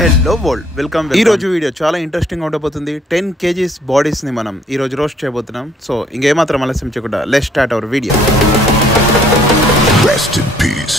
Hello world welcome. ఈ రోజు video చాలా ఇంట్రెస్టింగ్ ఉండబోతుంది. 10 kgs బాడీస్ ని మనం ఈ రోజు రోస్ట్ చేయబోతున్నాం. సో ఇంకేమాత్రం ఆలస్యం చేయకుండా let's start our video. Rest in peace.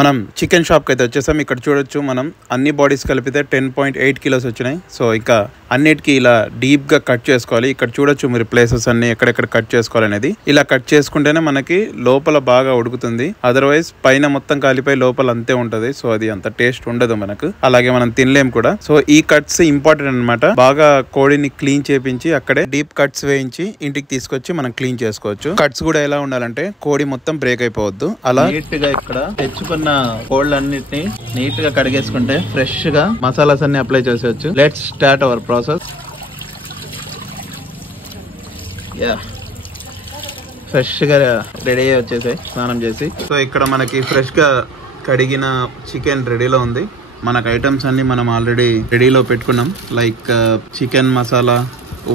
మనం చికెన్ షాప్కి అయితే వచ్చేసాం. ఇక్కడ చూడొచ్చు మనం అన్ని బాడీస్ కలిపితే 10.8 kilos వచ్చినాయి. సో ఇంకా అన్నిటికీ ఇలా డీప్గా కట్ చేసుకోవాలి. ఇక్కడ చూడొచ్చు మీరు ప్లేసెస్ అన్ని ఎక్కడెక్కడ కట్ చేసుకోవాలనేది. ఇలా కట్ చేసుకుంటేనే మనకి లోపల బాగా ఉడుకుతుంది. అదర్వైజ్ పైన మొత్తం కాలిపోయి లోపల అంతే ఉంటది. సో అది అంత టేస్ట్ ఉండదు మనకు, అలాగే మనం తినలేం కూడా. సో ఈ కట్స్ ఇంపార్టెంట్ అనమాట. బాగా కోడిని క్లీన్ చేపించి అక్కడే డీప్ కట్స్ వేయించి ఇంటికి తీసుకొచ్చి మనం క్లీన్ చేసుకోవచ్చు. కట్స్ కూడా ఎలా ఉండాలంటే కోడి మొత్తం బ్రేక్ అయిపోవద్దు. అలా నీట్ గా ఇక్కడ తెచ్చుకున్న కోళ్ళన్నిటిని నీట్ గా కడిగేసుకుంటే ఫ్రెష్ గా మసాలాస్ అన్ని అప్లై చేసేయచ్చు. Let's start our process. Fresh గా రెడీ అయ్యి వచ్చేసాయి స్నానం చేసి. సో ఇక్కడ మనకి ఫ్రెష్ గా కడిగిన చికెన్ రెడీలో ఉంది. మనకు ఐటమ్స్ అన్ని మనం ఆల్రెడీ రెడీలో పెట్టుకున్నాం. లైక్ చికెన్ మసాలా,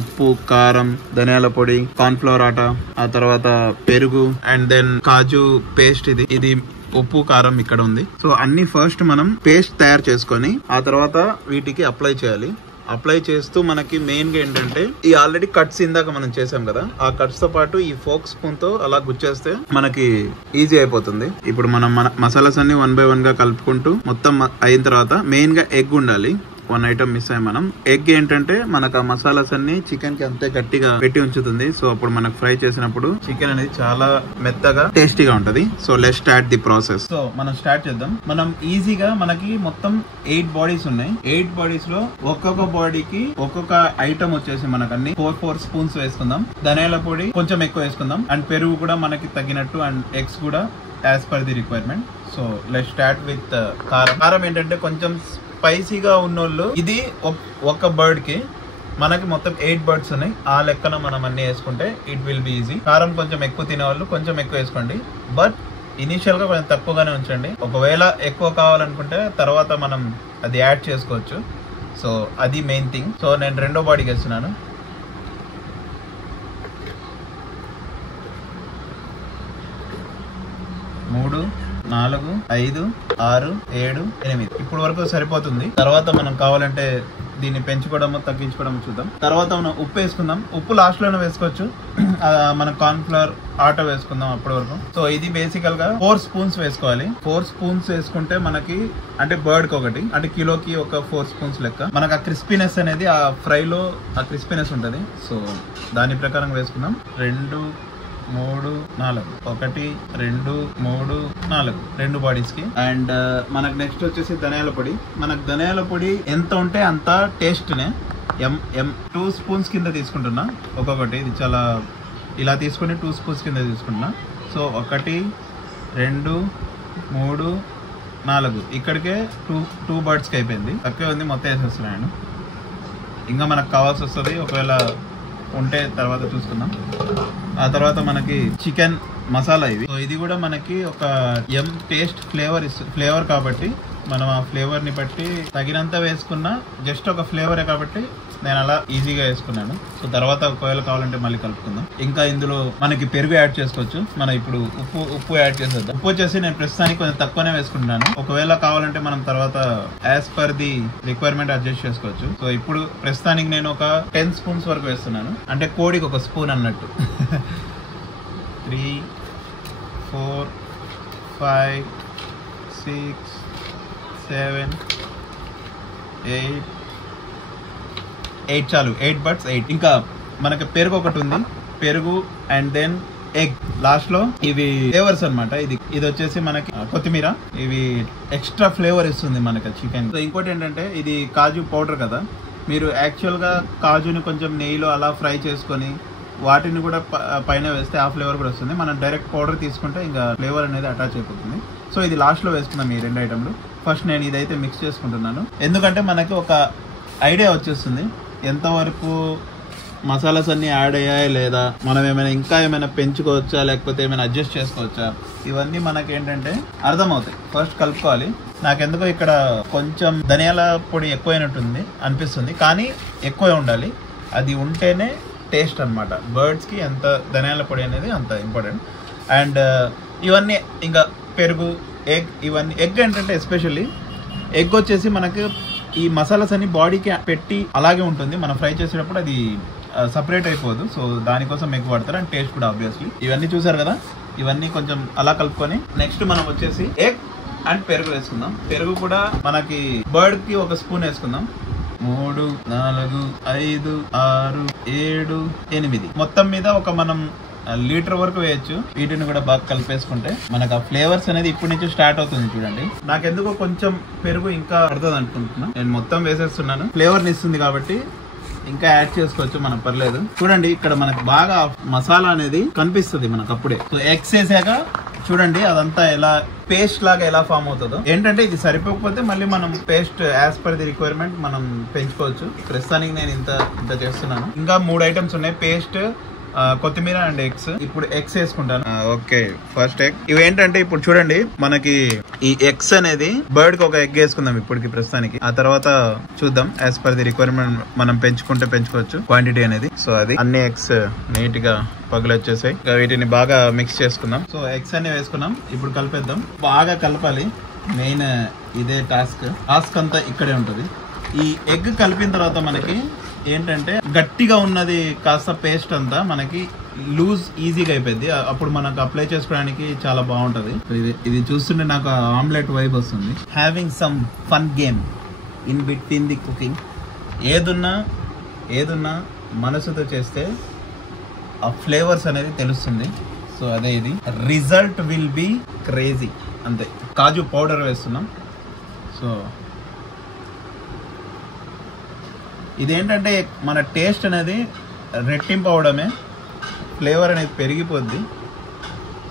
ఉప్పు, కారం, ధనియాల పొడి, కార్న్ ఫ్లోర్ ఆట, ఆ తర్వాత పెరుగు అండ్ దెన్ కాజు పేస్ట్. ఇది ఉప్పు, కారం ఇక్కడ ఉంది. సో అన్ని ఫస్ట్ మనం పేస్ట్ తయారు చేసుకొని ఆ తర్వాత వీటికి అప్లై చేయాలి. అప్లై చేస్తూ మనకి మెయిన్ గా ఏంటంటే ఈ ఆల్రెడీ కట్స్ ఇందాక మనం చేసాం కదా, ఆ కట్స్ తో పాటు ఈ ఫోక్ స్పూన్ తో అలా గుచ్చేస్తే మనకి ఈజీ అయిపోతుంది. ఇప్పుడు మనం మసాలాస్ అన్ని 1 by 1 గా కలుపుకుంటూ మొత్తం అయిన తర్వాత మెయిన్ గా ఎగ్ ఉండాలి. 1 item మిస్ అయ్యి మనం ఎగ్ ఏంటంటే మనకు ఆ మసాలాస్ అన్ని చికెన్ కి అంతే గట్టిగా పెట్టి ఉంచుతుంది. సో అప్పుడు మనకు ఫ్రై చేసినప్పుడు చికెన్ అనేది చాలా మెత్తగా టేస్టీగా ఉంటది. So let's start the process. So మనం స్టార్ట్ చేద్దాం. మనం ఈజీగా మనకి మొత్తం 8 బాడీస్ ఉన్నాయి. 8 బాడీస్ లో ఒక్కొక్క బాడీకి ఒక్కొక్క ఐటమ్ వచ్చేసి మనకు అన్ని 4 స్పూన్స్ వేసుకుందాం. ధనియాల పొడి కొంచెం ఎక్కువ వేసుకుందాం. అండ్ పెరుగు కూడా మనకి తగినట్టు, అండ్ ఎగ్స్ కూడా as per the requirement. So let's start with కారం. కారం ఏంటంటే కొంచెం స్పైసీగా ఉన్నోళ్ళు ఇది ఒక బర్డ్ కి మనకి మొత్తం 8 బర్డ్స్ ఉన్నాయి. ఆ లెక్కన మనం అన్ని వేసుకుంటే ఇట్ విల్ బి ఈజీ. కారం కొంచెం ఎక్కువ తినేవాళ్ళు కొంచెం ఎక్కువ వేసుకోండి, బట్ ఇనిషియల్ గా కొంచెం తక్కువగానే ఉంచండి. ఒకవేళ ఎక్కువ కావాలనుకుంటే తర్వాత మనం అది యాడ్ చేసుకోవచ్చు. సో అది మెయిన్ థింగ్. సో నేను రెండో బాడీకి వేస్తున్నాను. మూడు, 4, 5, 6, 7, 8 ఇప్పుడు వరకు సరిపోతుంది. తర్వాత మనం కావాలంటే దీన్ని పెంచుకోవడము తగ్గించుకోవడము చూద్దాం. తర్వాత మనం ఉప్పు వేసుకుందాం. ఉప్పు లాస్ట్ లోనే వేసుకోవచ్చు. మనం కార్న్ ఫ్లోర్ ఆట వేసుకుందాం అప్పటి వరకు. సో ఇది బేసికల్ గా 4 స్పూన్స్ వేసుకోవాలి. 4 స్పూన్స్ వేసుకుంటే మనకి అంటే బర్డ్ కి ఒకటి, అంటే కిలోకి ఒక 4 స్పూన్స్ లెక్క మనకు ఆ క్రిస్పీనెస్ అనేది ఆ ఫ్రై లో ఆ క్రిస్పీనెస్ ఉంటది. సో దాని ప్రకారం వేసుకుందాం. 2, 3, 4 1, 2, 3, 4 2 బాడీస్ కి. అండ్ మనకు నెక్స్ట్ వచ్చేసి ధనియాల పొడి. మనకు ధనియాల పొడి ఎంత ఉంటే అంత టేస్ట్ నే. 2 స్పూన్స్ కింద తీసుకుంటున్నా ఒక్కొక్కటి. ఇది చాలా ఇలా తీసుకుని 2 స్పూన్స్ కింద తీసుకుంటున్నా. సో 1, 2, 3, 4 ఇక్కడికే 2 బర్డ్స్ కి అయిపోయింది. తక్కువ ఉంది, మొత్తం వేసేస్తున్నాను. ఇంకా మనకు కావాల్సి వస్తుంది, ఒకవేళ ఉంటే తర్వాత చూసుకుందాం. ఆ తర్వాత మనకి చికెన్ మసాలా ఇది. సో ఇది కూడా మనకి ఒక టేస్ట్ ఫ్లేవర్ కాబట్టి మనం ఆ ఫ్లేవర్ ని బట్టి తగినంత వేసుకున్నా. జస్ట్ ఒక ఫ్లేవరే కాబట్టి నేను అలా ఈజీగా వేసుకున్నాను. సో తర్వాత ఒకవేళ కావాలంటే మళ్ళీ కలుపుకుందాం. ఇంకా ఇందులో మనకి పెరుగు యాడ్ చేసుకోవచ్చు. మనం ఇప్పుడు ఉప్పు యాడ్ చేసేద్దాం. ఉప్పు వచ్చేసి నేను ప్రస్తుతానికి కొంచెం తక్కువనే వేసుకుంటున్నాను. ఒకవేళ కావాలంటే మనం తర్వాత as per the requirement adjust చేసుకోవచ్చు. సో ఇప్పుడు ప్రస్తుతానికి నేను ఒక 10 స్పూన్స్ వరకు వేస్తున్నాను. అంటే కోడికి 1 స్పూన్ అన్నట్టు. 3, 4, 5, 6, 7, 8 చాలు. 8 బర్డ్స్ 8. ఇంకా మనకి పెరుగు ఒకటి ఉంది. పెరుగు అండ్ దెన్ ఎగ్ లాస్ట్ లో. ఇవి ఫ్లేవర్స్ అనమాట. ఇది వచ్చేసి మనకి కొత్తిమీర. ఇవి ఎక్స్ట్రా ఫ్లేవర్ ఇస్తుంది మనకి చికెన్. సో ఇంకోటి ఏంటంటే ఇది కాజు పౌడర్ కదా. మీరు యాక్చువల్ గా కాజుని కొంచెం నెయ్యిలో అలా ఫ్రై చేసుకొని వాటిని కూడా పైన వేస్తే ఆ ఫ్లేవర్ కూడా వస్తుంది. మనం డైరెక్ట్ పౌడర్ తీసుకుంటే ఇంకా ఫ్లేవర్ అనేది అటాచ్ అయిపోతుంది. సో ఇది లాస్ట్ లో వేసుకుందాం ఈ 2 ఐటమ్లు. ఫస్ట్ నేను ఇదైతే మిక్స్ చేసుకుంటున్నాను, ఎందుకంటే మనకి ఒక ఐడియా వచ్చేస్తుంది ఎంతవరకు మసాలాస్ అన్ని యాడ్ అయ్యాయి లేదా, మనం ఏమైనా పెంచుకోవచ్చా లేకపోతే ఏమైనా అడ్జస్ట్ చేసుకోవచ్చా, ఇవన్నీ మనకి ఏంటంటే అర్థమవుతాయి. ఫస్ట్ కలుపుకోవాలి. నాకెందుకో ఇక్కడ కొంచెం ధనియాల పొడి ఎక్కువైనట్టుంది అనిపిస్తుంది, కానీ ఎక్కువే ఉండాలి. అది ఉంటేనే టేస్ట్ అనమాట. బర్డ్స్ కి ఎంత ధనియాల పొడి అనేది అంత ఇంపార్టెంట్. అండ్ ఇవన్నీ ఇంకా పెరుగు ఎగ్, ఇవన్నీ ఎగ్ ఏంటంటే ఎస్పెషల్లీ ఎగ్ వచ్చేసి మనకు ఈ మసాలాస్ అన్ని బాడీకి పెట్టి అలాగే ఉంటుంది. మనం ఫ్రై చేసేటప్పుడు అది సపరేట్ అయిపోదు. సో దానికోసం ఎగ్ వాడతారు అండ్ టేస్ట్ కూడా ఆబ్వియస్లీ. ఇవన్నీ చూసారు కదా, ఇవన్నీ కొంచెం అలా కలుపుకొని నెక్స్ట్ మనం వచ్చేసి ఎగ్ అండ్ పెరుగు వేసుకుందాం. పెరుగు కూడా మనకి బర్డ్ కి 1 స్పూన్ వేసుకుందాం. 3, 4, 5, 6, 7, 8 మొత్తం మీద ఒక మనం లీటర్ వరకు వేయచ్చు. వీటిని కూడా బాగా కలిపేసుకుంటే మనకు ఆ ఫ్లేవర్స్ అనేది ఇప్పటి నుంచి స్టార్ట్ అవుతుంది. చూడండి, నాకెందుకో కొంచెం పెరుగు ఇంకా పడుతుంది అనుకుంటున్నా. నేను మొత్తం వేసేస్తున్నాను, ఫ్లేవర్ని ఇస్తుంది కాబట్టి ఇంకా యాడ్ చేసుకోవచ్చు, మనకు పర్లేదు. చూడండి, ఇక్కడ మనకు బాగా మసాలా అనేది కనిపిస్తుంది మనకు అప్పుడే. సో ఎగ్స్ వేసాక చూడండి అదంతా ఎలా పేస్ట్ లాగా ఎలా ఫామ్ అవుతుందో. ఏంటంటే ఇది సరిపోకపోతే మళ్ళీ మనం paste as per the requirement మనం పెంచుకోవచ్చు. ప్రస్తుతానికి నేను ఇంత చేస్తున్నాను. ఇంకా 3 ఐటమ్స్ ఉన్నాయి, పేస్ట్, కొత్తిమీర అండ్ ఎగ్స్. ఇప్పుడు ఎగ్స్ వేసుకుంటాను. Okay, first egg. ఇవేంటంటే ఇప్పుడు చూడండి, మనకి ఈ ఎగ్స్ అనేది బర్డ్ కి 1 ఎగ్ వేసుకుందాం ఇప్పటికి ప్రస్తుతానికి. ఆ తర్వాత చూద్దాం యాజ్ పర్ ది రిక్వైర్మెంట్ మనం పెంచుకోవచ్చు క్వాంటిటీ అనేది. సో అది అన్ని ఎగ్స్ నీట్ గా పగులు వచ్చేసాయి. వీటిని బాగా మిక్స్ చేసుకుందాం. సో ఎగ్స్ అన్ని వేసుకున్నాం, ఇప్పుడు కలిపేద్దాం. బాగా కలపాలి, మెయిన్ ఇదే టాస్క్ అంతా ఇక్కడే ఉంటుంది. ఈ ఎగ్ కలిపిన తర్వాత మనకి ఏంటంటే గట్టిగా ఉన్నది కాస్త పేస్ట్ అంతా మనకి లూజ్ ఈజీగా అయిపోయింది. అప్పుడు మనకు అప్లై చేసుకోవడానికి చాలా బాగుంటది. ఇది చూస్తుంటే నాకు ఆమ్లెట్ వైబ్ వస్తుంది. Having some fun game in between the cooking. ఏదున్నా మనసుతో చేస్తే ఆ ఫ్లేవర్స్ అనేది తెలుస్తుంది. సో అదే ఇది, రిజల్ట్ విల్ బి క్రేజీ. అంతే. కాజు పౌడర్ వేస్తున్నాం. సో ఇదేంటంటే మన టేస్ట్ అనేది రెట్టింపు అవడమే, ఫ్లేవర్ అనేది పెరిగిపోద్ది.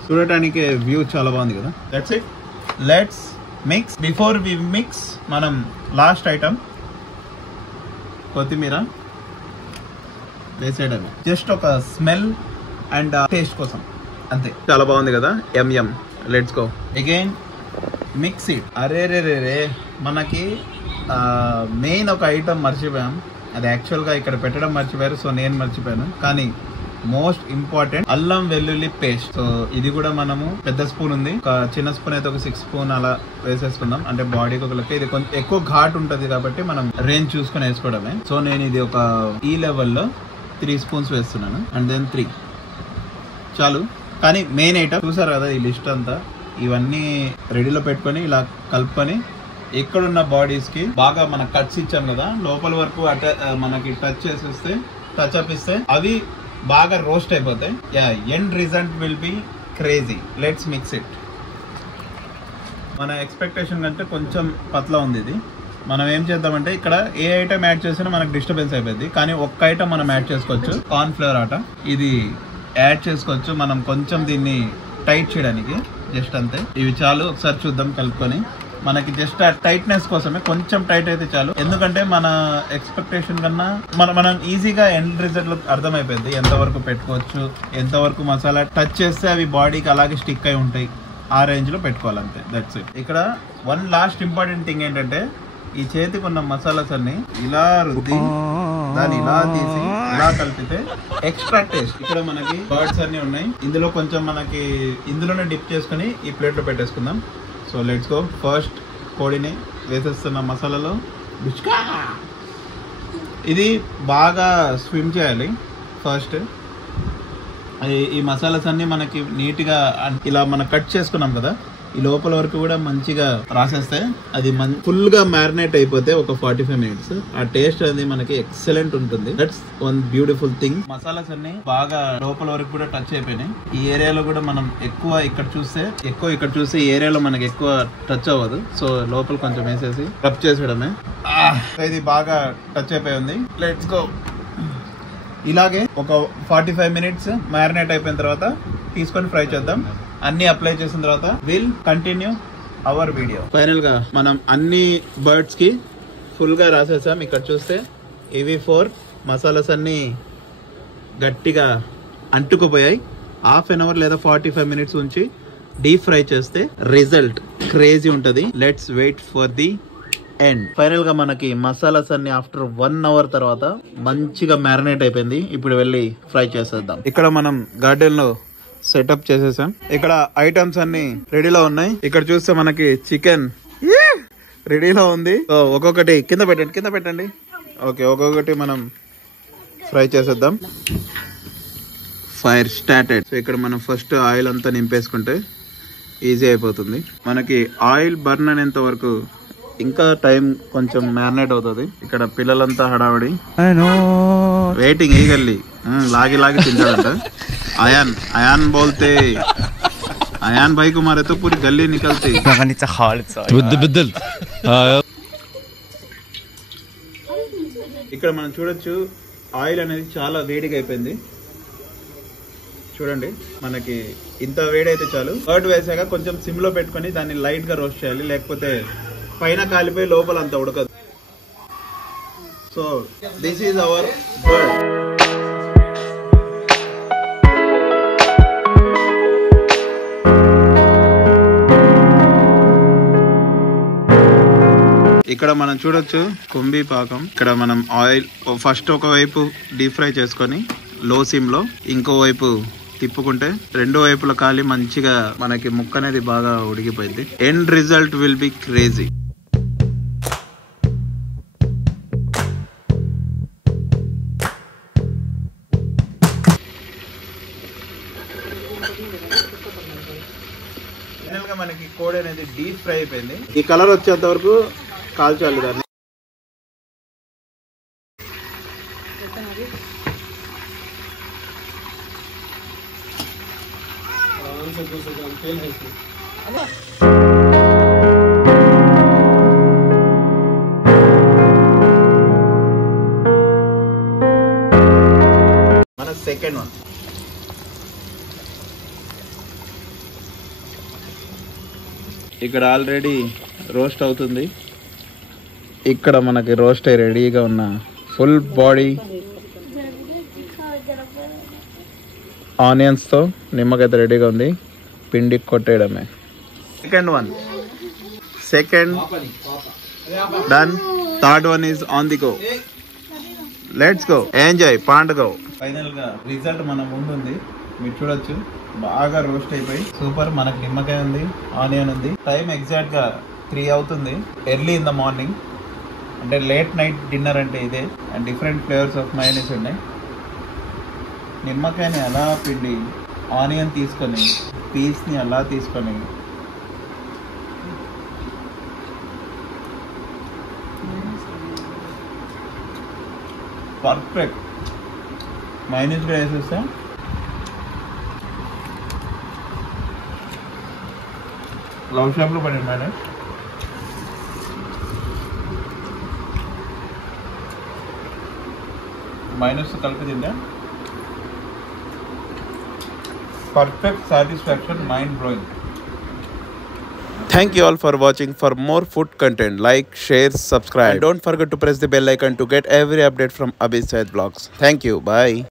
చూడటానికి వ్యూ చాలా బాగుంది కదా. That's it, let's mix. Before we mix మనం లాస్ట్ ఐటమ్ కొత్తిమీర వేసేయడమే, జస్ట్ ఒక స్మెల్ అండ్ టేస్ట్ కోసం అంతే. చాలా బాగుంది కదా, ఎం. Let's go again, mix it. అరే రే మనకి మెయిన్ ఒక ఐటమ్ మర్చిపోయాం. అది యాక్చువల్గా ఇక్కడ పెట్టడం మర్చిపోయారు, సో నేను మర్చిపోయాను. కానీ మోస్ట్ ఇంపార్టెంట్ అల్లం వెల్లుల్లి పేస్ట్. సో ఇది కూడా మనము పెద్ద స్పూన్ ఉంది, ఒక చిన్న స్పూన్ అయితే ఒక 6 స్పూన్ అలా వేసేసుకుందాం. అంటే బాడీకి ఒక లెక్క. ఇది కొంచెం ఎక్కువ ఘాట్ ఉంటుంది కాబట్టి మనం రేంజ్ చూసుకుని వేసుకోవడమే. సో నేను ఇది ఒక ఈ లెవెల్లో 3 స్పూన్స్ వేస్తున్నాను. అండ్ దెన్ 3 చాలు. కానీ మెయిన్ ఐటమ్ చూసారు కదా, ఈ లిస్ట్ అంతా ఇవన్నీ రెడీలో పెట్టుకొని ఇలా కలుపుకొని ఇక్కడున్న బాడీస్ కి బాగా మన కట్స్ ఇచ్చాం కదా, లోపల వరకు మనకి టచ్ అప్ ఇస్తే అవి బాగా రోస్ట్ అయిపోతాయి. End result will be crazy. Let's mix it. మన ఎక్స్పెక్టేషన్ కంటే కొంచెం పతలా ఉంది ఇది. మనం ఏం చేద్దామంటే ఇక్కడ ఏ ఐటమ్ యాడ్ చేసినా మనకు డిస్టర్బెన్స్ అయిపోయింది. కానీ ఒక్క ఐటమ్ మనం యాడ్ చేసుకోవచ్చు, కార్న్ ఫ్లేవర్ ఆట. ఇది యాడ్ చేసుకోవచ్చు మనం కొంచెం దీన్ని టైట్ చేయడానికి, జస్ట్ అంతే. ఇవి చాలు. ఒకసారి చూద్దాం కలుపుకొని. మనకి జస్ట్ ఆ టైట్నెస్ కోసమే, కొంచెం టైట్ అయితే చాలు. ఎందుకంటే మన ఎక్స్పెక్టేషన్ కన్నా మనం ఈజీగా ఎండ్ రిజల్ట్ అర్థమైపోయింది. ఎంతవరకు పెట్టుకోవచ్చు, ఎంతవరకు మసాలా టచ్ చేస్తే అవి బాడీకి అలాగే స్టిక్ అయి ఉంటాయి, ఆ రేంజ్ లో పెట్టుకోవాలంతే. That's it. ఇక్కడ వన్ లాస్ట్ ఇంపార్టెంట్ థింగ్ ఏంటంటే, ఈ చేతికి ఉన్న మసాలాస్ అన్ని ఇలా రుద్ది దాన్ని ఇలా తీసి ఇలా కలిపితే ఎక్స్ట్రా టేస్ట్. ఇక్కడ మనకి బర్డ్స్ అన్ని ఉన్నాయి, ఇందులో కొంచెం మనకి ఇందులోనే డిప్ చేసుకుని ఈ ప్లేట్ లో పెట్టేసుకుందాం. So let's go. ఫస్ట్ కోడిని వేసేస్తున్న మసాలాలో ఇది బాగా స్విమ్ చేయాలి ఫస్ట్. ఈ మసాలాస్ అన్ని మనకి నీట్గా ఇలా మనం కట్ చేసుకున్నాం కదా, ఈ లోపల వరకు కూడా మంచిగా రాసేస్తే అది ఫుల్ గా మ్యారినేట్ అయిపోతే ఒక 45 మినిట్స్ ఆ టేస్ట్ అనేది మనకి ఎక్సలెంట్ ఉంటుంది. That's one beautiful thing. Masalas అన్ని బాగా లోపల వరకు కూడా టచ్ అయిపోయినాయి. ఈ ఏరియాలో కూడా మనం ఎక్కువ ఇక్కడ చూస్తే ఈ ఏరియాలో మనకి ఎక్కువ టచ్ అవ్వదు. సో లోపల కొంచెం వేసేసి రబ్ చేసేయడమే. ఇది బాగా టచ్ అయిపోయి ఉంది. Let's go. ఇలాగే ఒక 45 మినిట్స్ మ్యారినేట్ అయిపోయిన తర్వాత తీసుకొని ఫ్రై చేద్దాం. అన్ని అప్లై చేసిన తర్వాత will continue our video. Final గా మనం అన్ని బర్డ్స్ కి ఫుల్ గా రాసేసాం. ఇక్కడ చూస్తే ఇవి 4 మసాలాస్ అన్ని గట్టిగా అంటుకుపోయాయి. హాఫ్ అన్ అవర్ లేదా 45 మినిట్స్ ఉంచి డీప్ ఫ్రై చేస్తే రిజల్ట్ క్రేజీ ఉంటది. Let's wait for the end. Final గా మనకి మసాలాస్ అన్ని ఆఫ్టర్ 1 అవర్ తర్వాత మంచిగా మ్యారినేట్ అయిపోయింది. ఇప్పుడు వెళ్ళి ఫ్రై చేసేద్దాం. ఇక్కడ మనం గార్డెన్ లో సెటప్ చేసేసాం. ఇక్కడ ఐటమ్స్ అన్ని రెడీలో ఉన్నాయి. ఇక్కడ చూస్తే మనకి చికెన్ రెడీలో ఉంది. సో ఒక్కొక్కటి కింద పెట్టండి. ఓకే, ఒక్కొక్కటి మనం ఫ్రై చేసేద్దాం. Fire started. సో ఇక్కడ మనం ఫస్ట్ ఆయిల్ అంతా నింపేసుకుంటే ఈజీ అయిపోతుంది. మనకి ఆయిల్ బర్న్ అనేంత వరకు ఇంకా టైం కొంచెం మ్యారినేట్ అవుతుంది. ఇక్కడ పిల్లలంతా హడావడి వెయిటింగ్ ఈగల్లీ లాగి తింటాడంట. అయాన్ బోల్తే అయాన్ భాయ్ కు మారే తో పూరి గల్లీ నికల్తే. ఇక్కడ మనం చూడొచ్చు ఆయిల్ అనేది చాలా వేడిగా అయిపోయింది. చూడండి, మనకి ఇంత వేడైతే చాలు. కర్డ్ వేసాక కొంచెం సిమ్ లో పెట్టుకొని దాన్ని లైట్ గా రోస్ట్ చేయాలి, లేకపోతే పైన కాలిపోయి లోపల అంత ఉడకదు. So this is our bird. ఇక్కడ మనం చూడొచ్చు కుంభీ పాకం. ఇక్కడ మనం ఆయిల్ ఫస్ట్ ఒకవైపు డీప్ ఫ్రై చేసుకొని లో సిమ్ లో, ఇంకో వైపు తిప్పుకుంటే రెండు వైపుల కాలి మంచిగా మనకి ముక్క అనేది బాగా ఉడికిపోయింది. End result will be crazy. Final గా మనకి కోడి అనేది డీప్ ఫ్రై అయిపోయింది. ఈ కలర్ వచ్చేంత వరకు కాల్చాలి దాన్ని. మన సెకండ్ వన్. ఇక్కడ ఆల్రెడీ రోస్ట్ అవుతుంది. ఇక్కడ మనకి రోస్ట్ అయి రెడీగా ఉన్న ఫుల్ బాడీ ఆనియన్స్ తో నిమ్మకైతే రెడీగా ఉంది. పిండి కొట్టేయడమే. Second one, second done. Third one is on the go. Let's go, enjoy, పాండుగో. ఫైనల్ గా రిజల్ట్ మన ముందుంది, మీరు చూడొచ్చు. బాగా రోస్ట్ అయిపోయి సూపర్. మనకి నిమ్మకాయ ఉంది, ఆనియన్ ఉంది. టైం ఎగ్జాక్ట్ గా 3 అవుతుంది. ఎర్లీ ఇన్ ద మార్నింగ్, అంటే లేట్ నైట్ డిన్నర్ అంటే ఇదే. And different flavours of mayonnaise ఉన్నాయి. నిమ్మకాయని అలా పిండి, ఆనియన్ తీసుకొని, పీస్ని అలా తీసుకొని పర్ఫెక్ట్ మయోనీస్ కూడా వేసేస్తా. లవ్ షాప్లో పడింది మైనస్. మైనస్ కలిపి తింటా. Perfect satisfaction, mind blowing. Thank you all for watching. For more food content, like, share, subscribe, and don't forget to press the bell icon to get every update from Abhi Syed Vlogs. Thank you. Bye.